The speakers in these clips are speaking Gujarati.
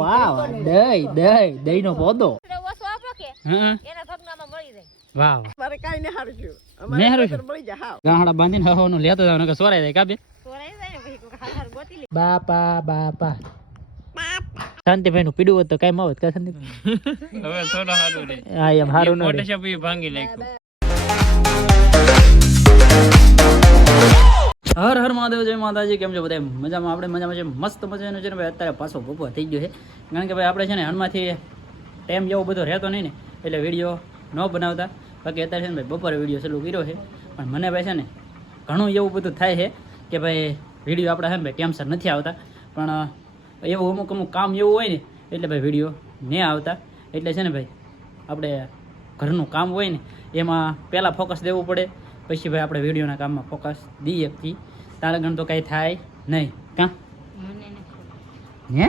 વાહ દહીં નો પોદો. હા વાહ મારે કાઈ ને હારું થયું. ને હારું અમારે મળી જા હાવ. ગાહડા બાંધીને હવાનો લેતો જાવ નકર સોરાઈ જાય કાબે. બાપા શાંતિભાઈ નું પીડું હોત તો કઈ આવત કા શાંતિભાઈ. હવે થોડો હારું રે. હા એમ હારું ન રે. ફોટોશોપ ઈ ભાંગી નાખ્યું. હર હર મહાદેવ, જય માતાજી. કેમ છો બધા? મજામાં? આપણે મજામાં છે, મસ્ત મજાનું છે ને ભાઈ. અત્યારે પાછો બપોર થઈ ગયો છે, કારણ કે ભાઈ આપણે છે ને હણમાંથી ટાઈમ જેવો બધો રહેતો નહીં ને, એટલે વિડીયો ન બનાવતા. બાકી અત્યારે છે ને ભાઈ બપોરે વિડીયો ચાલુ કર્યો છે, પણ મને ભાઈ છે ને ઘણું એવું બધું થાય છે કે ભાઈ વિડીયો આપણા છે ને ભાઈ ટાઈમસર નથી આવતા. પણ એવું અમુક કામ એવું હોય ને એટલે ભાઈ વિડીયો નહીં આવતા. એટલે છે ને ભાઈ આપણે ઘરનું કામ હોય ને એમાં પહેલાં ફોકસ દેવું પડે, પછી ભાઈ આપણે વિડીયોના કામમાં ફોકસ દઈએ છીએ. તારા ગણ તો કાંઈ થાય નહીં કાં હે?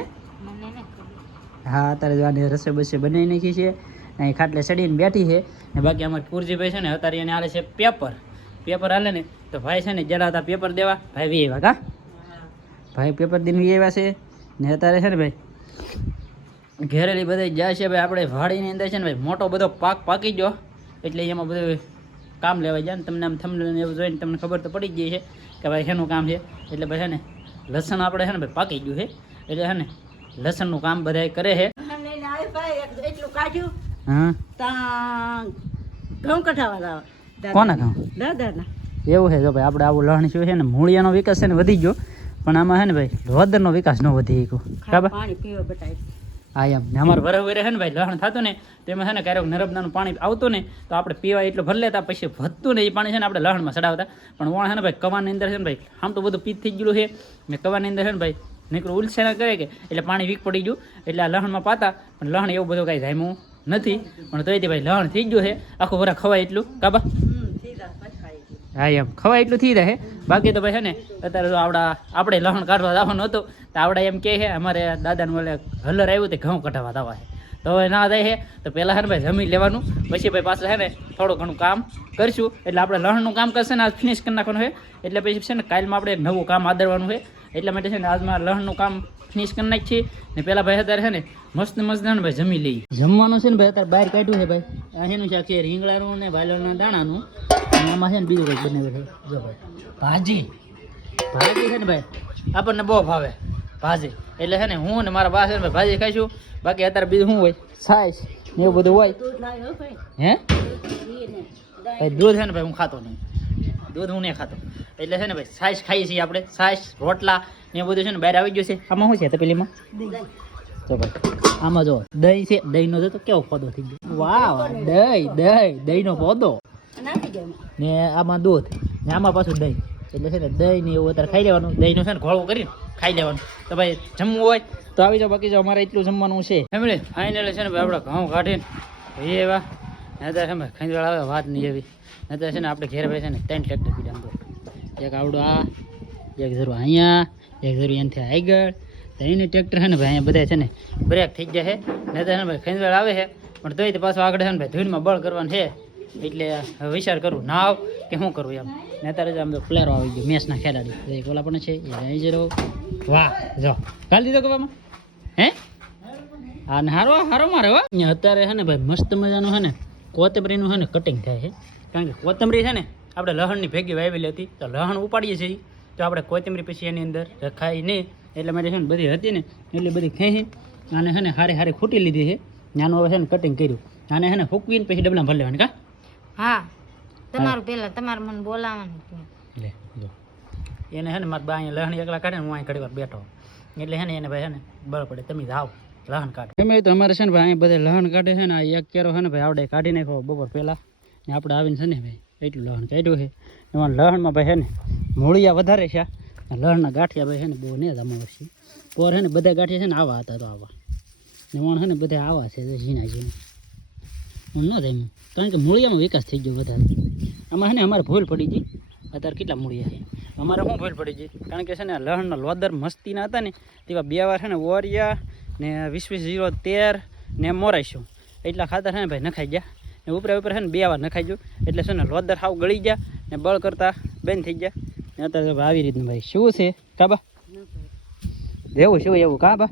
હા અત્યારે જો આની રસોઈ બસે બનાવી નાખી છે, અહીં ખાટલે ચડીને બેઠી છે ને. બાકી અમારે કુરજીભાઈ છે ને અત્યારે એને હાલે છે પેપર હાલે ને, તો ભાઈ છે ને જરા હતા પેપર દેવા, ભાઈ વી આવ્યા કાં ભાઈ પેપર દઈને વી આવ્યા છે ને. અત્યારે છે ને ભાઈ ઘેરેલી બધા જાય છે ભાઈ. આપણે વાડીની અંદર છે ને ભાઈ મોટો બધો પાક પાકી ગયો, એટલે એમાં બધું કામ લેવાય જાય ને. તમને આમ થંભનેલ એવું જોઈને તમને ખબર તો પડી જ ગઈ છે કે ભાઈ શેનું કામ છે. એટલે ભાઈ છે ને લસણ આપણે છે ને ભાઈ પાકી ગયું છે, એટલે છે ને લસણનું કામ બધા કરે છે. એટલું કાઢ્યું હા ઘઉં કઢાવા કોના ઘઉં? દાદાના. એવું છે જો ભાઈ આપણે આવું લહણ શું છે ને મૂળિયાનો વિકાસ છે ને વધી ગયો, પણ આમાં છે ને ભાઈ રોદરનો વિકાસ ન વધી ગયો. બરાબર? પાણી પીવા બટાય. હા એમ ને અમારે વરે છે ને ભાઈ લહણ થતું ને તેમાં છે ને ક્યારેક નર્મદાનું પાણી આવતું ને તો આપણે પીવા એટલું ભરી લેતા, પછી વધતું ને એ પાણી છે ને આપણે લહણમાં ચડાવતા. પણ વણ છે ને ભાઈ કવાની અંદર છે ને ભાઈ આમ તો બધું પીત થઈ ગયેલું છે ને, કવાની અંદર છે ને ભાઈ નીકળું ઉલસેના કરે કે એટલે પાણી વીક પડી ગયું, એટલે આ લહણમાં પાતા. પણ લહણ એવું બધું કાંઈ જામ્યું નથી, પણ તોયથી ભાઈ લહણ થઈ ગયું છે આખું વરા ખવાય એટલું કાબા. હા એમ ખવાય એટલું થઈ રહે. બાકી તો ભાઈ છે ને અત્યારે તો આપણે લહણ કાઢવા જવાનું હતું તો આવડા એમ કહે છે અમારે દાદાનું ઓલે હલર આવ્યું તે ઘઉં કઢાવવા જવા છે. તો હવે ના થાય છે તો પહેલાં છે ને ભાઈ જમી લેવાનું, પછી ભાઈ પાછું છે ને થોડું ઘણું કામ કરીશું. એટલે આપણે લહણનું કામ કરશે ને આજ ફિનિશ કરી નાખવાનું છે, એટલે પછી છે ને કાલમાં આપણે એક નવું કામ આદરવાનું છે. એટલા માટે છે ને આજમાં લહણનું કામ ફિનિશ કરી નાખીએ ને પહેલાં ભાઈ અત્યારે છે ને મસ્ત ને ભાઈ જમી લઈએ. જમવાનું છે ને ભાઈ અત્યારે બહાર કાઢ્યું છે ભાઈ. આ એનું શાક છે રીંગણાનું ને વાલોરના દાણાનું, અને આમાં છે ને બીજું કંઈક બનાવ્યું છે જો ભાઈ ભાજી છે ને ભાઈ આપણને બહુ ભાવે ભાજી. એટલે છે ને હું ને મારા બા છે ને ભાઈ ભાજી ખાઈશું. બાકી અત્યારે બીજું શું હોય છાશ ને એવું બધું હોય. હે દૂધ છે ને ભાઈ હું ખાતો નહીં, દૂધ હું નહીં ખાતો. એટલે છે ને ભાઈ છાશ ખાઈએ છીએ આપણે, છાશ રોટલા ને એવું બધું છે ને બહાર આવી ગયું છે. આમાં શું છે તપેલીમાં? તો ભાઈ આમાં જો દહીં છે, દહીંનો જો તો કેવો પોદો થઈ ગયો. વાહ દહીંનો પોદો ને આમાં દૂધ ને આમાં પાછું દહીં. એટલે છે ને દહીં ને એવું અત્યારે ખાઈ લેવાનું, દહીંનો છે ને ઘોળો કરીને ખાઈ લેવાનું. તો ભાઈ જમવું હોય તો આવી જાઓ, બાકી જો અમારે એટલું જમવાનું છે. ફેમિલી ફાઇનલ છે ને ભાઈ આપણે ઘઉં કાઢીને ભાઈ એવા અત્યારે છે ને ખંજવાળ આવે વાત નહીં એવી. અત્યારે છે ને આપણે ઘેર ભાઈ છે ને 3 ટ્રેક્ટર પીડા, એક આવડું આ, એક જરૂર અહીંયા, એક જરૂર એનાથી આગળ. તો એની ટ્રેક્ટર છે ને ભાઈ અહીંયા બધા છે ને બ્રેક થઈ ગયા છે ને અત્યારે છે ને ભાઈ ખંજવાળ આવે છે, પણ તોય પાછું આગળ છે ને ભાઈ ધૂળમાં બળ કરવાનું છે. એટલે વિચાર કરું ના આવ કે શું કરવું એમ. ને અત્યારે આમ તો પ્લેયરો આવી ગયો મેચના ખેલાડી ઓલા પણ છે એ અહીં જ રહો. વાહ જો કાઢી દીધો કહેવામાં હે હા ને હારો મારે હો. અત્યારે છે ને ભાઈ મસ્ત મજાનું છે ને કોથમરીનું છે ને કટિંગ થાય છે, કારણ કે કોથમરી છે ને આપણે લહણની ભેગી વાવેલી હતી, તો લહણ ઉપાડીએ છીએ તો આપણે કોથમરી પછી એની અંદર રખાય નહીં. એટલે માટે છે ને બધી હતી ને એટલી બધી ખેંચી આને છે ને હારી ખૂટી લીધી છે. નાનું હવે છે ને કટિંગ કર્યું, આને છે ને ફૂકવીને પછી ડબલા ભરી લેવાની. કા હા તમારું પહેલા તમારે મને બોલાવવાનું લે જો એને છે ને મારા બા અહીંયા લહણ એકલા કાઢે ને હું અહીં ઘડી વાર બેઠો, એટલે છે ને એને ભાઈ છે ને બળ પડે તમે જાઓ લહણ કાઢે. એમ તો અમારે છે ને ભાઈ અહીં બધે લહણ કાઢે છે ને. આ એક કેરો છે ને ભાઈ આવડે કાઢી નાખો બપોર પહેલાં ને આપણે આવીને છે ને ભાઈ એટલું લહણ કાઢ્યું છે. એમાં લહણમાં ભાઈ છે ને મૂળિયા વધારે છે, લહણના ગાંઠિયા ભાઈ છે ને બહુ નહીં જમાવે છે. પોર છે ને બધા ગાંઠિયા છે ને આવા હતા તો આવા ને વણ છે ને બધા આવા છે ઝીણા હું ન થાય, કારણ કે મૂળિયામાં વિકાસ થઈ ગયો વધારે. આમાં છે ને અમારે ભૂલ પડી ગઈ. અત્યારે કેટલા મૂળિયા છે અમારે શું ભૂલ પડી ગઈ, કારણ કે છે ને લહણના લોદર મસ્તીના હતા ને તેવા 2 વાર છે ને ઓરિયા ને 20-20-0-13 ને મોરાઈશું એટલા ખાતર છે ને ભાઈ નખાઈ ગયા ને ઉપર છે ને 2 વાર નખાઈ ગયું. એટલે છે ને લોદર હાવ ગળી ગયા ને બળ કરતા બંધ થઈ ગયા ને અત્યારે આવી રીતનું ભાઈ શું છે કાબા એવું શું એવું કાબા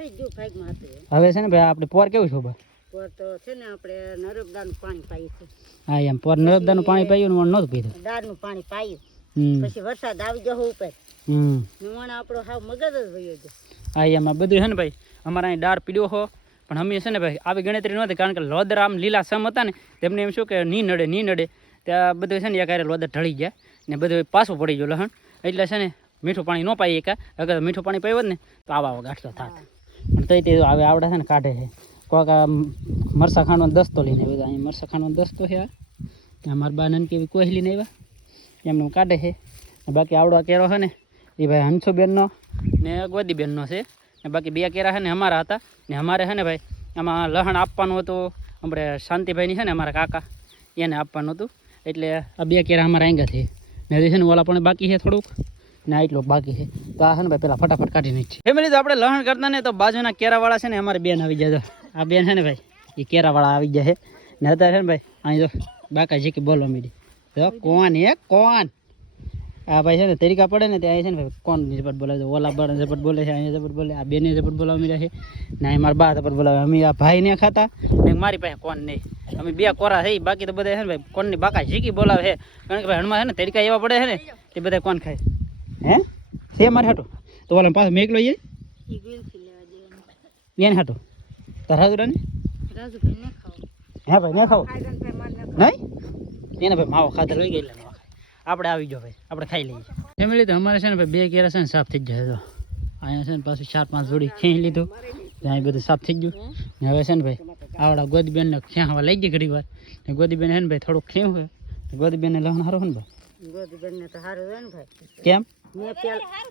થઈ ગયું ભાગમાં હતું હવે છે ને ભાઈ આપણે પોર કેવું છું ભાઈ પર તો છે ને આપણે નર્મદાનું પાણી પાયું છે હા એમ પોર નર્મદાનું પાણી પાયું ને નહોતું પીધું દાળનું પાણી પાયું હમ પછી વરસાદ આવી ગયો ઉપર હમ નવાણ આપણો હાવ મગજ જ વયો ગયો હા એમાં બધું છે ને ભાઈ અમારા અહીં દાળ પીડ્યો હો પણ અમે છે ને ભાઈ આવી ગણતરી નહોતી કારણ કે લોદર આમ લીલા સમ હતા ને તેમને એમ શું કે નહીં નડે ત્યાં બધું છે ને એકારે લોદર ઢળી ગયા ને બધું પાછું પડી ગયું લહણ એટલે છે ને મીઠું પાણી ન પાઈએ કા અગર મીઠું પાણી પાયું ને તો આવા ગાંઠલો થાત પણ તઈ તે હવે આવડે છે ને કાઢે છે કોઈક આ મરસા ખાંડવાનો દસ્તો લઈને બધા અહીં મરસા ખાંડવાનો દસ્તો છે આ મારા બા નનકી એવી કોઈ લઈને આવ્યા એમને કાઢે છે ને બાકી આવડો કેરો છે ને એ ભાઈ હંસુબેનનો ને ગોદીબેનનો છે ને બાકી બે કેરા છે ને અમારા હતા ને અમારે છે ને ભાઈ આમાં લહણ આપવાનું હતું આપણે શાંતિભાઈની છે ને અમારા કાકા એને આપવાનું હતું એટલે આ બે કેરા અમારા આંગા છે ને હજી છે ને ઓલા પણ બાકી છે થોડુંક ને એટલું બાકી છે તો આ છે ને ભાઈ પેલા ફટાફટ કાઢી નાખીએ ફેમિલી તો આપણે લહણ કરતા ને તો બાજુના કેરાવાળા છે ને અમારે બેન આવી જાય તો આ બેન છે ને ભાઈ એ કેરાવાળા આવી જાય છે ને અત્યારે છે ને ભાઈ અહીં તો બાકાજી કે બોલવા મીડી તો કોણ કોણ આ ભાઈ છે ને તરીકા પડે ને ત્યાં છે ને ભાઈ કોણ ઝપટ બોલાવે છે ઓલા બળ ઝપટ બોલે છે અહીંયા ઝપટ બોલે આ બેને ઝપટ બોલાવા મળ્યા છે ને અહીં મારા બા ઝપટ બોલાવે અમે આ ભાઈ ને ખાતા ને મારી પાસે કોણ નહીં અમે બે કોરા થઈ બાકી તો બધા છે ને ભાઈ કોણની બાકા ઝીકી બોલાવે છે કારણ કે ભાઈ હણમાં છે ને તરીકા એવા પડે છે ને તે બધા કોણ ખાય હે છે મારે હાટું તો ઓલા પાછો મેકલો એ એને હાટું તારા રાજુરાને રાજુભાઈ ને ખાવ હે ભાઈ ને ખાવ નહીં એને ભાઈ માવો ખાધર લઈ ગયેલા આપણે આવી ગયો ભાઈ આપણે ખાઈ લઈએ ફેમિલી તો અમારે છે ને ભાઈ બે કેરા છે ને સાફ થઈ જાય તો અહીંયા છે ને પાછું 4-5 જોડી ખેંચી લીધું ત્યાં બધું સાફ થઈ ગયું ને હવે છે ને ભાઈ આવડા ગોદીબેનને ખેંચવા લઈ ગઈ ઘડી વાર ને ગોદીબેન છે ને ભાઈ થોડુંક ખેવું હોય ગોદીબેનને લહણ હારું ને ભાઈ ગોદીબેનને તો સારું હોય ને ભાઈ કેમ મેં પેલા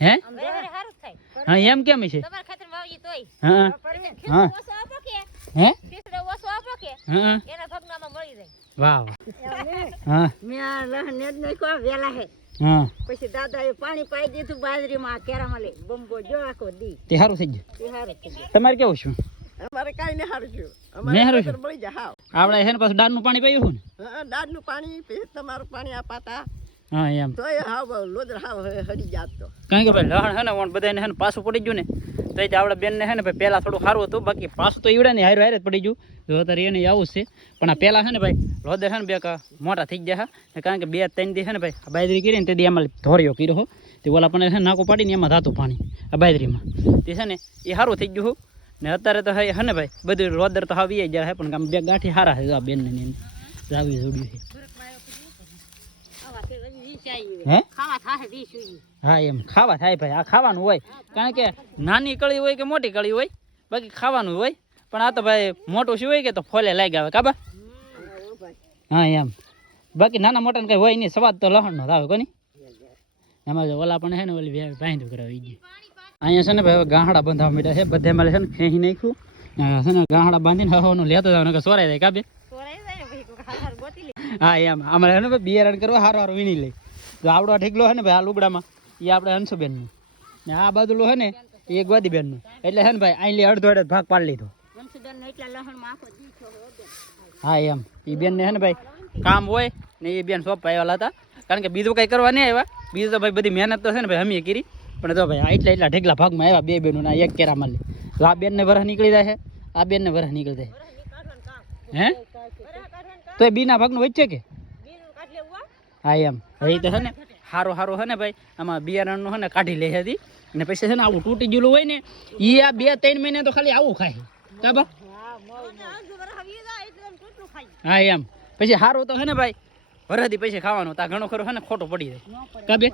હે અમારે હારું થાય હા એમ કેમ છે તમાર ખાતર વાવી તોય હા હા ઓછો આપો કે હે ખીચડો ઓછો આપો કે હા એના ભગનામાં મળી જાય વાહ હા મેં આ લહણ જ નાખ્યો વેલા હે હા પછી દાદાએ પાણી પાઈ દીધું બાજરીમાં કેરામાં લે બંબો જો આખો દી તે સારું થઈ ગયું એ સારું થઈ ગયું તમારે કેવું છું અમારે કાંઈ ને સારું થયું મેં હારું છું. મળી જાય હાવ આપણે છે ને પાછું દાળનું પાણી પાયું ને હા દાળનું પાણી પછી તમારું પાણી આપાતા હા એમ તો એ હાવ લોદર હાવ હરી જાત તો કારણ કે ભાઈ લહણ છે ને ઓણ બધાને છે ને પાછું પડી ગયું ને તો એ આપણા બેનને છે ને ભાઈ પહેલાં થોડું સારું હતું બાકી પાછું તો ઈવડે ને હારે હારે જ પડી ગયું જો અત્યારે એને આવું જ છે પણ આ પહેલાં છે ને ભાઈ લોદર છે ને બે મોટા થઈ ગયા છે કારણ કે 2-3 દી છે ને ભાઈ આ બાજરી કરી ને તે દી એમાં ધોર્યો કર્યો તે ઓલા પણ છે ને નાકું પાડીને એમાં ધાતું પાણી આ બાજરીમાં તે છે ને એ સારું થઈ ગયું ને અત્યારે તો હે ને ભાઈ બધું લોદર તો આવી જાય છે પણ આમ બે ગાંઠી સારા છે આ બેનને ને આવી જોડ્યું છે હે ખાવા થાય દી સુઈ હા એમ ખાવા થાય ભાઈ આ ખાવાનું હોય કારણ કે નાની કળી હોય કે મોટી કળી હોય બાકી ખાવાનું હોય પણ આ તો ભાઈ મોટું શું હોય કે તો ફોલે લાગી આવે કાબા હા એમ બાકી નાના મોટા ને કઈ હોય નહીં સ્વાદ તો લહણ નો આવે કોની એમાં ઓલા પણ છે ને ઓલી બાંધું કરાવી ગઈ અહીંયા છે ને ભાઈ ગાહડા બંધાવા માંડ્યા છે બધે મારે છે ને ખેંચી નાખ્યું છે ને ગાહડા બાંધીને હવાનું લેતો જાવ ને સોરાઈ જાય કાબે સોરાઈ જાય ને ભાઈ ખાતર ગોતી લે હા એમ અમારે છે ને ભાઈ બિયારણ કરવા હારો વીણી લઈ તો આવડો ઠીકલો છે ને ભાઈ આ લુગડામાં એ આપણે હંસુબેનનું ને આ બાજુલો છે ને એ ગોદીબેનનું એટલે છે ને ભાઈ અહીં અડધો અડધ ભાગ પાડી લીધો વંશીબેન એટલા લહણમાં આખો દી છોડો દે હા એમ એ બેનને છે ને ભાઈ કામ હોય ને એ બેન સોંપ આવેલા હતા કારણ કે બીજું કંઈ કરવા નહીં આવ્યા બીજું તો ભાઈ બધી મહેનત તો છે ને ભાઈ અમે કરી પણ તો ભાઈ એટલા ઢેકલા ભાગમાં આવ્યા બે બેનોના એક કેરામાં લે તો આ બેનને વરહ નીકળી જાય છે આ બેનને વરહ નીકળી જાય હે તો એ બીના ભાગનું વચ્ચે કે હા એમ એ તો છે ને સારું સારું છે ને ભાઈ આમાં બિયારણનું છે ને કાઢી લે હતી અને પછી છે ને આવું તૂટી ગયેલું હોય ને એ આ 2-3 મહિને તો ખાલી આવું ખાય કાબા હા એમ પછી સારું તો છે ને ભાઈ વરદી પછી ખાવાનું તા ઘણું ખરું છે ને ખોટું પડી જાય કાબે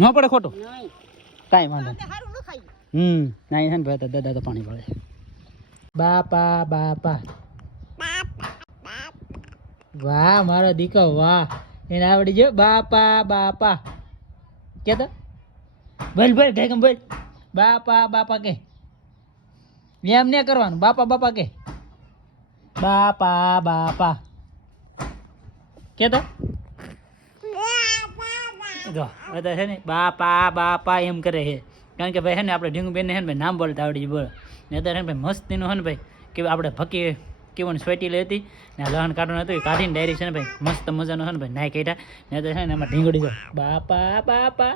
ન પડે ખોટું કાંઈ વાંધો ના છે ને ભાઈ તો દાદા તો પાણી પડે બાપા બાપા વાહ મારો દીકો વાહ એને આવડી ગયો બાપા બાપા કે તો બોલ બોલ ઢેકમ બોલ બાપા બાપા કે એમ ને કરવાનું બાપા બાપા કે બાપા બાપા કે તો જો બધા છે ને બાપા બાપા એમ કરે છે કારણ કે ભાઈ છે ને આપણે ઢીંગુબેનને છે ને ભાઈ નામ બોલતા આવડી ગયું બોલ ને અત્યારે છે ને ભાઈ મસ્તીનું છે ને ભાઈ કે આપણે ભકી કેવું સ્વેટી લે હતી ને લહણ કાઢવાનું હતું એ કાઢીને ડાયરી છે ને ભાઈ મસ્ત મજાનો છે ને ભાઈ નાઈ કાઢ્યા ને અત્યારે છે ને એમાં ઢીંગડી જો બાપા બાપા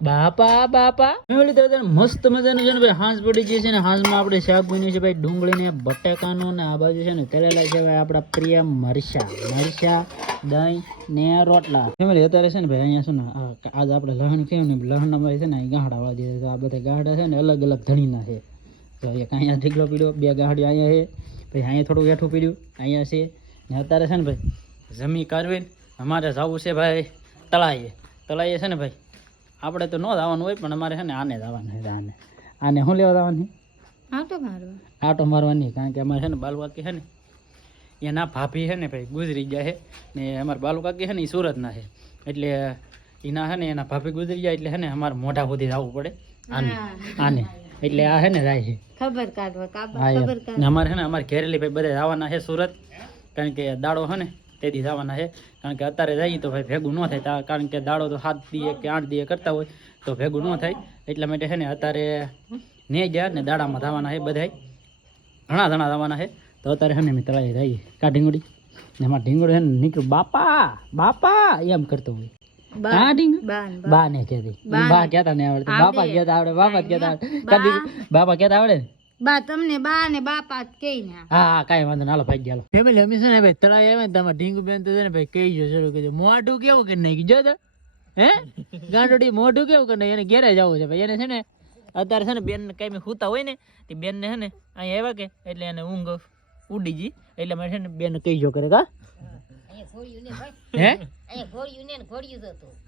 બાપા બાપા ફેમિલી તો અત્યારે મસ્ત મજાનું છે ને ભાઈ હાંસ પડી ગઈ છે ને હાંસમાં આપણે શાક બન્યું છે ભાઈ ડુંગળી ને બટાકાનું ને આ બાજુ છે ને તળેલા છે ભાઈ આપણા પ્રિય મરચા દહીં ને રોટલા ફેમિલી અત્યારે છે ને ભાઈ અહીંયા શું ને આજ આપણે લહણ થયું ને લહણમાં છે ને અહીં ગાંહડા વાળી દીધા તો આ બધા ગાંહડા છે ને અલગ અલગ ધણીના છે તો એક અહીંયા ઢીકલો પીડ્યો બે ગાંહડી અહીંયા છે પછી અહીંયા થોડું વેઠું પીડ્યું અહીંયા છે ને અત્યારે છે ને ભાઈ જમી કરવીને અમારે જવું છે ભાઈ તળાઈએ છે ને ભાઈ આપણે તો ન જવાનું હોય પણ અમારે છે ને આને જવાનું છે આને શું લેવા જવાનું આટો મારવાની કારણ કે અમારે છે ને બાલુકાકી છે ને એના ભાભી છે ને ભાઈ ગુજરી ગયા છે ને અમારા બાલુકાકી છે ને એ સુરતના છે એટલે એના છે ને એના ભાભી ગુજરી જાય એટલે છે ને અમારે મોઢા સુધી જવું પડે આને એટલે આ છે ને જાય છે ને અમારે છે ને અમારે ઘેરેલી ભાઈ બધા જવાના છે સુરત કારણ કે દાડો છે ને તેથી જવાના છે કારણ કે અત્યારે જઈએ તો ભાઈ ભેગું ન થાય કારણ કે દાડો તો 7 દીએ કે 8 દીએ કરતા હોય તો ભેગું ન થાય એટલા માટે છે ને અત્યારે ને ગયા ને દાડામાં જવાના છે બધાય ઘણા જણા જવાના છે તો અત્યારે છે ને અમે તળાવે જઈએ કા ઢીંગડી ને એમાં ઢીંગડો છે ને નીકળ્યું બાપા એમ કરતો હોય બા ને કહેતી બા કહેતા ને આવડે બાપા કહેતા આવડે બાપા કહેતા આવડે બાપા કહેતા આવડે હા કાંઈ વાંધો ના હાલો ભાઈ ચાલો ફેમિલી અમે છે ને ભાઈ તળાવે આવે ને તમારે ઢીંગુ બેન તો છે ને ભાઈ કહી જો શરૂ કરી મોઢું કેવું કરી નાખી જો તો હે ગાંડોડી મોઢું કેવું કરી નાખી એને ઘેરે જવું છે ભાઈ એને છે ને અત્યારે છે ને બેન કઈ મેં સૂતા હોય ને તે બેન ને છે ને અહીંયા આવ્યા કે એટલે એને ઊંઘ ઉડી ગઈ એટલે મારે છે ને બેન કહી જો કરે કા હે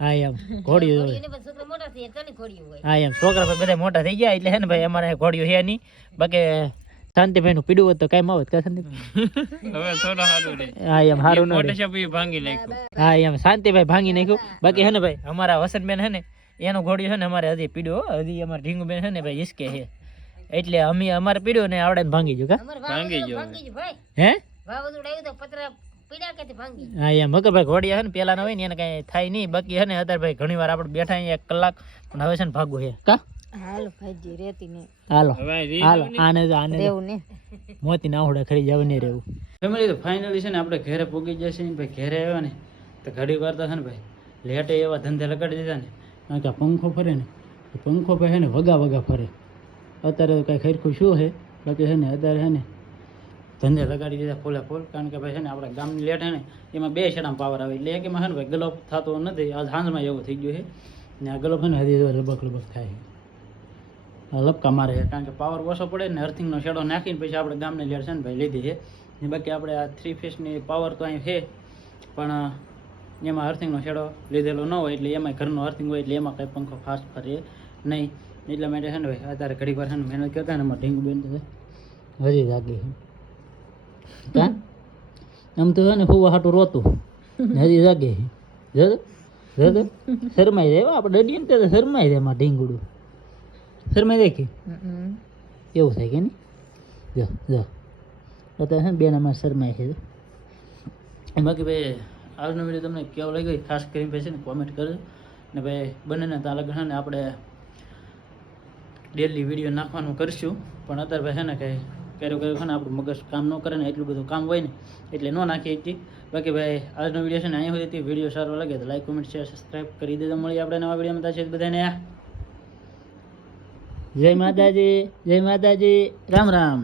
હા એમ ઘોડિયું હા એમ છોકરા ભાઈ બધા મોટા થઈ ગયા એટલે છે ને ભાઈ અમારે ઘોડિયું છે નહીં બાકી શાંતિભાઈ નું પીડું હોત તો કઈ આવત કા શાંતિ હવે થોડો સારું રે હા એમ સારું ન મોટા શબ્દ ભાંગી નાખ્યું હા એમ શાંતિભાઈ ભાંગી નાખ્યું બાકી છે ને ભાઈ અમારા વસંતબેન છે ને એનું ઘોડિયું છે ને અમારે હજી પીડ્યો હજી અમારે ઢીંગુબેન છે ને ભાઈ હિસકે છે એટલે અમે અમારે પીડ્યો ને આવડે ભાંગી ગયું કા ભાંગી ગયો હે હા એમ ભાઈ ઘોડિયા છે ને પેલા ના હોય ને એને કઈ થાય નહીં બાકી છે ને અત્યારે ભાઈ ઘણી વાર આપણે બેઠા 1 કલાક પણ હવે છે ને ભાગવું છે કા હાલો આને મોતી ના આવડે ખરી જાવ નહીં રહેવું ફેમિલી તો ફાઇનલી છે ને આપણે ઘરે પૂગી જશે ને ભાઈ ઘરે આવ્યા ને તો ઘડી વાર તો છે ને ભાઈ લેટે એવા ધંધે લગાડી દીધા ને કારણ કે પંખો ફરે ને પંખો ભાઈ છે ને વગા ફરે અત્યારે તો કઈ ખરખું શું છે બાકી છે ને અત્યારે છે ને ધંધે લગાડી દીધા ફૂલે ફૂલ કારણ કે ભાઈ છે ને આપણા ગામની લેટ છે ને એમાં 2 છેડામાં પાવર આવે એટલે એમાં છે ને ભાઈ ગલોપ થતો નથી આજ સાંજમાં એવું થઈ ગયું છે ને આ ગલોપ છે ને હજી લબક થાય લપકા મારે છે કારણ કે પાવર ઓછો પડે ને અર્થિંગનો શેડો નાખીને પછી આપણે ગામની લેટ છે ને ભાઈ લીધી છે ને બાકી આપણે આ 3 ફેસની પાવર તો અહીં છે પણ એમાં અર્થિંગનો શેડો લીધેલો ન હોય એટલે એમાં ઘરનો અર્થિંગ હોય એટલે એમાં કંઈ પંખો ફાસ્ટ ફરે નહીં એટલા માટે છે ને ભાઈ અત્યારે ઘડી વાર છે ને મહેનત કરતા ને એમાં ઢીંગુબેન તો હજી જાગી છે કા આમ તો છે ને ફૂવા હાટું રોતું હજી જાગે જતો શરમાઈ જાય આપણે ડડીએ ને તો શરમાઈ જાય એમાં ઢીંગુડું શરમાઈ દેખી એવું થાય કે નહીં જો અત્યારે છે ને બેન અમારે શરમાય છે બાકી ભાઈ આજનો વિડીયો તમને કેવો લાગ્યો ખાસ કરીને ભાઈ છે ને કોમેન્ટ કરજો ને ભાઈ બંનેને ત્યાં લગન છે ને આપણે ડેલી વિડીયો નાખવાનું કરશું પણ અત્યારે ભાઈ છે ને કંઈ કર્યું છે ને આપણું મગજ કામ ન કરે ને એટલું બધું કામ હોય ને એટલે ન નાખીએ છીએ બાકી ભાઈ આજનો વિડીયો છે ને અહીંયા સુધી વિડીયો સારો લાગે તો લાઈક કોમેન્ટ શેર સબસ્ક્રાઈબ કરી દેજો મળીએ આપણે નવા વિડીયોમાં ત્યાં છે બધાને જય માતાજી રામ રામ